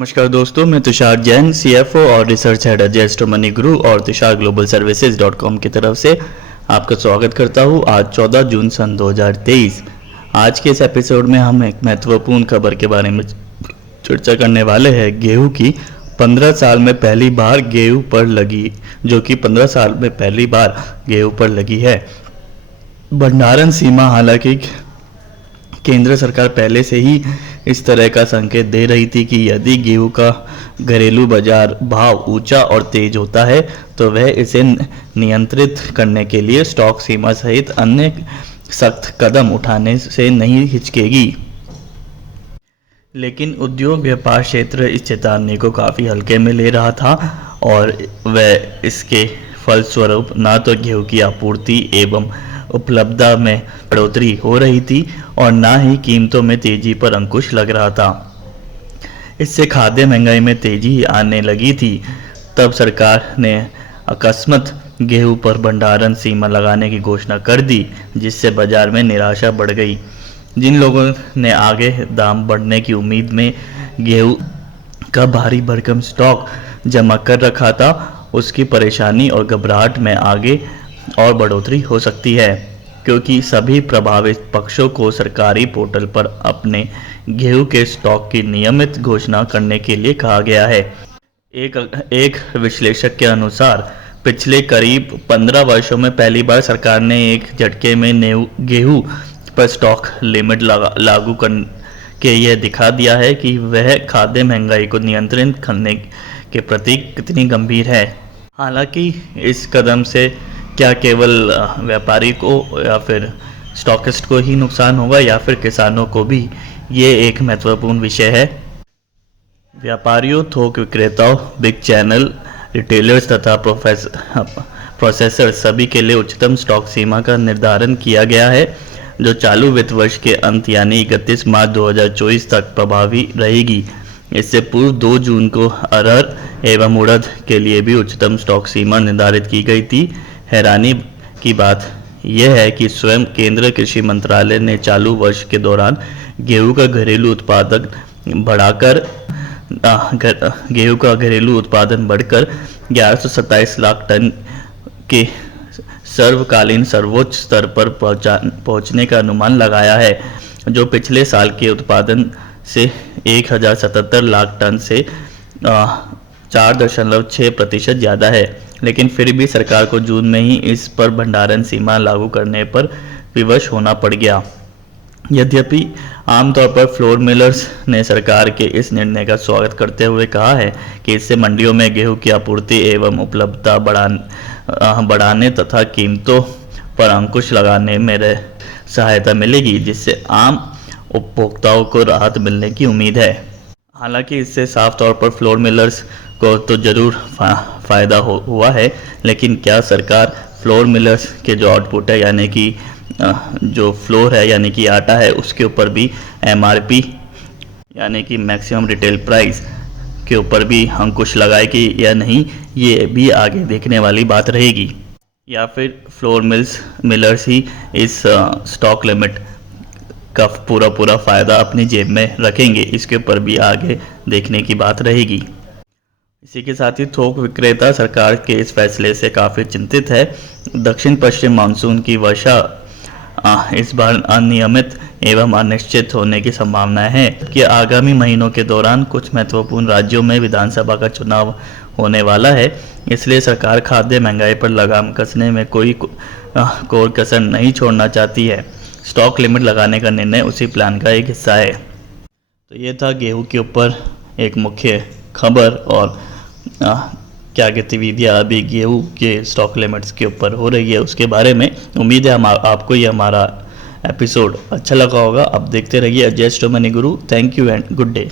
नमस्कार दोस्तों, मैं तुषार जैन, सीएफओ और रिसर्च हेड एडजस्ट मनी गुरु और तुषार ग्लोबल सर्विसेज.com की तरफ से आपका स्वागत करता हूँ। आज 14 जून सन 2023। आज के इस एपिसोड में हम एक महत्वपूर्ण खबर के बारे में चर्चा करने वाले हैं। गेहूं की 15 साल में पहली बार गेहूं पर लगी जो कि 15 साल में पहली बार गेहूं पर लगी है भंडारण सीमा। हालांकि केंद्र सरकार पहले से ही इस तरह का संकेत दे रही थी कि यदि गेहूं का घरेलू बाजार भाव ऊंचा और तेज होता है तो वह इसे नियंत्रित करने के लिए स्टॉक सीमा सहित अन्य सख्त कदम उठाने से नहीं हिचकेगी। लेकिन उद्योग व्यापार क्षेत्र इस चेतावनी को काफ़ी हल्के में ले रहा था और वह इसके फलस्वरूप न तो गेहूं की आपूर्ति एवं उपलब्धता में बढ़ोतरी हो रही थी और न ही कीमतों में तेजी पर अंकुश लग रहा था। इससे खाद्य महंगाई में तेजी आने लगी थी। तब सरकार ने अकस्मात गेहूं पर भंडारण सीमा लगाने की घोषणा कर दी, जिससे बाजार में निराशा बढ़ गई। जिन लोगों ने आगे दाम बढ़ने की उम्मीद में गेहूं का भारी भरकम स्टॉक जमा कर रखा था, उसकी परेशानी और घबराहट में आगे और बढ़ोतरी हो सकती है, क्योंकि सभी प्रभावित पक्षों को सरकारी पोर्टल पर अपने गेहूं के स्टॉक की नियमित घोषणा करने के लिए कहा गया है। एक विश्लेषक के अनुसार पिछले करीब 15 वर्षों में पहली बार सरकार ने एक झटके में गेहूं पर स्टॉक लिमिट लागू करके यह दिखा दिया है कि वह खाद्य महंगाई को नियंत्रित करने के प्रति कितनी गंभीर है। हालांकि इस कदम से क्या केवल व्यापारी को या फिर स्टॉकिस्ट को ही नुकसान होगा या फिर किसानों को भी, ये एक महत्वपूर्ण विषय है। व्यापारियों, थोक विक्रेताओं, बिग चैनल रिटेलर्स तथा प्रोसेसर सभी के लिए उच्चतम स्टॉक सीमा का निर्धारण किया गया है, जो चालू वित्त वर्ष के अंत यानी 31 मार्च 2024 तक प्रभावी रहेगी। इससे पूर्व 2 जून को अरहर एवं उड़द के लिए भी उच्चतम स्टॉक सीमा निर्धारित की गई थी। हैरानी की बात यह है कि स्वयं केंद्रीय कृषि मंत्रालय ने चालू वर्ष के दौरान गेहूं का घरेलू उत्पादन बढ़कर 1127 लाख टन के सर्वकालीन सर्वोच्च स्तर पर पहुंचने का अनुमान लगाया है, जो पिछले साल के उत्पादन से 1077 लाख टन से 4.6% ज़्यादा है। लेकिन फिर भी सरकार को जून में ही इस पर भंडारण सीमा लागू करने पर विवश होना पड़ गया। यद्यपि आमतौर पर फ्लोर मिलर्स ने सरकार के इस निर्णय का स्वागत करते हुए कहा है कि इससे मंडियों में गेहूं की आपूर्ति एवं उपलब्धता बढ़ाने तथा कीमतों पर अंकुश लगाने में सहायता मिलेगी, जिससे आम उपभोक्ताओं को राहत मिलने की उम्मीद है। हालांकि इससे साफ तौर पर फ्लोर मिलर्स को तो जरूर फ़ायदा हुआ है, लेकिन क्या सरकार फ्लोर मिलर्स के जो आउटपुट है यानी कि जो फ्लोर है यानी कि आटा है, उसके ऊपर भी MRP यानी कि मैक्सिमम रिटेल प्राइस के ऊपर भी अंकुश लगाएगी या नहीं, ये भी आगे देखने वाली बात रहेगी। या फिर फ्लोर मिलर्स ही इस स्टॉक लिमिट का पूरा फ़ायदा अपनी जेब में रखेंगे, इसके ऊपर भी आगे देखने की बात रहेगी। इसी के साथ ही थोक विक्रेता सरकार के इस फैसले से काफ़ी चिंतित है। दक्षिण पश्चिम मानसून की वर्षा इस बार अनियमित एवं अनिश्चित होने की संभावना है कि आगामी महीनों के दौरान कुछ महत्वपूर्ण राज्यों में विधानसभा का चुनाव होने वाला है। इसलिए सरकार खाद्य महंगाई पर लगाम कसने में कोई कसर नहीं छोड़ना चाहती है। स्टॉक लिमिट लगाने का निर्णय उसी प्लान का एक हिस्सा है। तो ये था गेहूं के ऊपर एक मुख्य खबर और क्या गतिविधियाँ अभी गेहूं के स्टॉक लिमिट्स के ऊपर हो रही है उसके बारे में। उम्मीद है आपको ये हमारा एपिसोड अच्छा लगा होगा। आप देखते रहिए adjust money Guru. Thank you and good day.